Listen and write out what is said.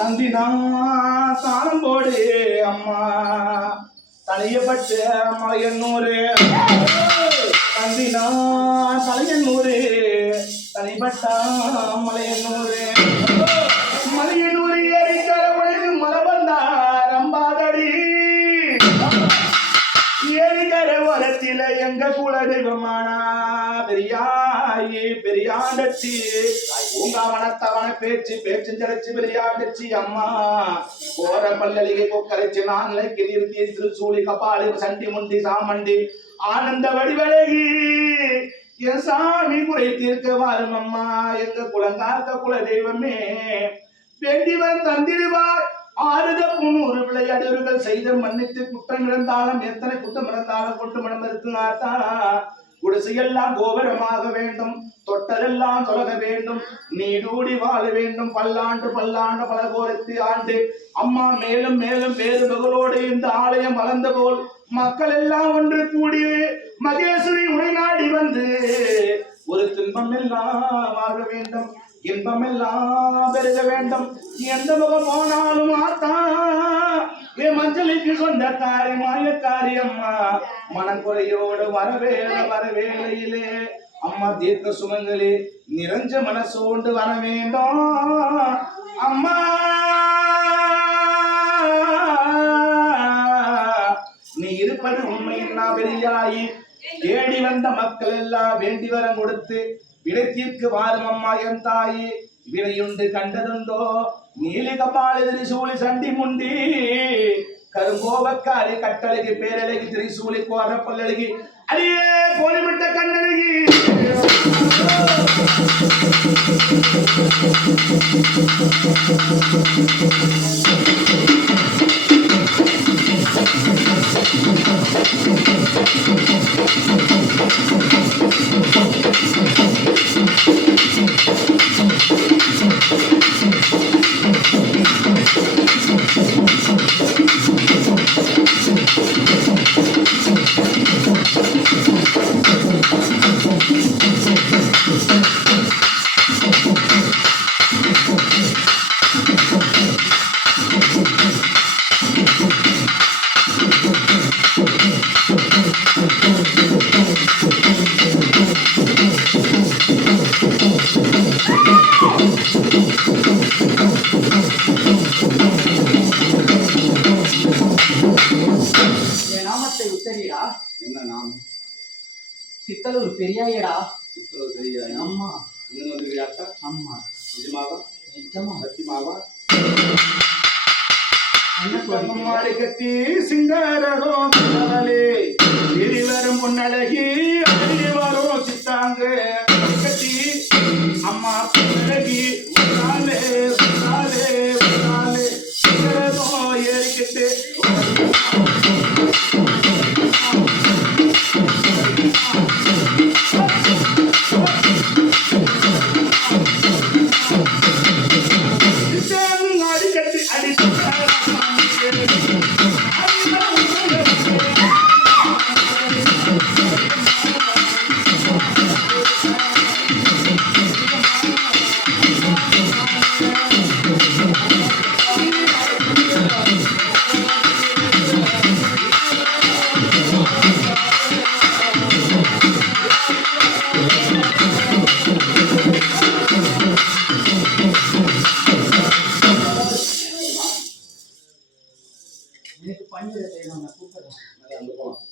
தந்தினா தாளம் போடு அம்மா தலையப்பட்டு மலையன்னூரு தந்தினா தலையன்னூரு தனிப்பட்டா மலையன்னூரு மலையனூர் ஏரிக்கரை மலை வந்தார் அம்பாதடி ஏரிக்கரை ஓரத்தில எங்க குல தெய்வமானா பெரியாயி பெரியாண்டச்சி உங்கவனத்தவன பேச்சு பேச்சுஞ்சடைச்சு பெரியாண்டச்சி அம்மா கோர பல்லலிகை கொக்கரைச்சு நான்லைக்கு நிறுத்தி திருச்சூழி கபாலி சண்டி முண்டி சாமண்டி ஆனந்த வடிவழகி என் சாமி குறை தீர்க்க வாரும் அம்மா எங்க குலங்காக்க குல தெய்வமே வேண்டிவன் தந்திடுவார் ஆறுத புனூறு விளையாடுவர்கள் செய்த மன்னித்து குற்றம் இழந்தாலும் எத்தனை குற்றம் இழந்தாலும் கொட்டு மனம் இருக்குனாத்தா குடிசையெல்லாம் கோபுரமாக வேண்டும் தொட்டதெல்லாம் தொலக வேண்டும் நீடூடி வாழ வேண்டும் பல்லாண்டு பல்லாண்டு பல கோரத்து ஆண்டு அம்மா மேலும் மேலும் பேரு பகலோடு இந்த ஆலயம் வளர்ந்த போல் மக்கள் எல்லாம் ஒன்று கூடி மகேஸ்வரி உரை நாடி வந்து ஒரு துன்பம் எல்லாம் வாழ வேண்டும் இன்பம் எல்லாம் பெருக வேண்டும் எந்த முகம் போனாலும் ஆத்தா என் மஞ்சளுக்கு சொந்தக்காரி மாயக்காரி அம்மா மனக்குறையோடு வரவேளையிலே அம்மா தீர்க்க சுமங்களே நிறைஞ்ச மனசோண்டு வர வேண்டும் அம்மா நீ இருப்பது உண்மையின்னா பெரியாயி தேடி வந்த மக்கள் எல்லாம் வேண்டி வரம் கொடுத்து விடை தீர்க்கு வாரும் அம்மா என் தாயி விடையுண்டு கண்டதுண்டோ நீலி கபாலி திரிசூலி சண்டி முண்டி கருங்கோவக்காரி கட்டழகி பேரழகி திரிசூலி கோர பல்லழகி அடியே கோலிமிட்ட கண்ணழகி என்ன நாமம் சித்தலூர் பெரியாயடா சித்தலூர் பெரியாய் அம்மா நீங்க வந்துருக்கியாக்கா அம்மா நிஜமாவா நிஜமா சத்தியமாவா மாலை கட்டி சிங்காரோ மலரே வரும் பொன்னழகி வரும் சித்தாங்க கட்டி அம்மா பொன்னழகி ஏறிக்கிட்டு எனக்கு பணிவிட செய்யணும் நான் கூப்பிடுறேன் அங்கே போகலாம்